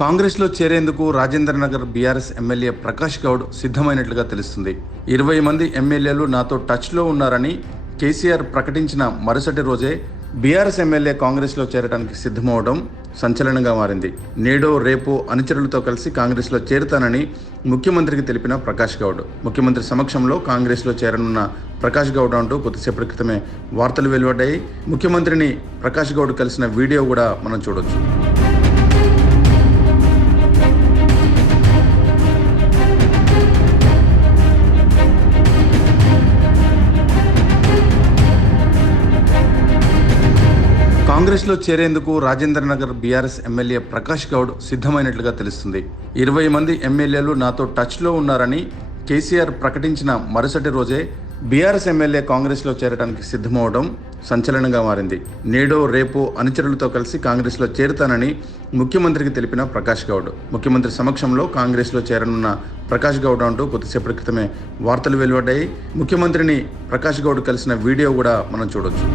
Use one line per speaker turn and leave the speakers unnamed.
కాంగ్రెస్లో చేరేందుకు Rajendra Nagar BRS MLA Prakash Goud సిద్ధమైనట్లుగా తెలుస్తుంది. ఇరవై మంది ఎమ్మెల్యేలు నాతో టచ్లో ఉన్నారని కేసీఆర్ ప్రకటించిన మరుసటి రోజే బీఆర్ఎస్ ఎమ్మెల్యే కాంగ్రెస్లో చేరడానికి సిద్ధమవడం సంచలనంగా మారింది. నేడో రేపు అనుచరులతో కలిసి కాంగ్రెస్లో చేరుతానని ముఖ్యమంత్రికి తెలిపిన ప్రకాష్ గౌడ్. ముఖ్యమంత్రి సమక్షంలో కాంగ్రెస్లో చేరనున్న ప్రకాష్ గౌడ్ అంటూ కొద్దిసేపటి క్రితమే వార్తలు వెలువడ్డాయి. ముఖ్యమంత్రిని ప్రకాష్ గౌడ్ కలిసిన వీడియో కూడా మనం చూడొచ్చు. కాంగ్రెస్లో చేరేందుకు రాజేంద్ర నగర్ బీఆర్ఎస్ ఎమ్మెల్యే ప్రకాష్ గౌడ్ సిద్ధమైనట్లుగా తెలుస్తుంది. ఇరవై మంది ఎమ్మెల్యేలు నాతో టచ్లో ఉన్నారని కేసీఆర్ ప్రకటించిన మరుసటి రోజే బీఆర్ఎస్ ఎమ్మెల్యే కాంగ్రెస్లో చేరడానికి సిద్ధమవడం సంచలనంగా మారింది. నేడో రేపు అనుచరులతో కలిసి కాంగ్రెస్లో చేరుతానని ముఖ్యమంత్రికి తెలిపిన ప్రకాష్ గౌడ్. ముఖ్యమంత్రి సమక్షంలో కాంగ్రెస్లో చేరనున్న ప్రకాష్ గౌడ్ అంటూ కొద్దిసేపటి క్రితమే వార్తలు వెలువడ్డాయి. ముఖ్యమంత్రిని ప్రకాష్ గౌడ్ కలిసిన వీడియో కూడా మనం చూడొచ్చు.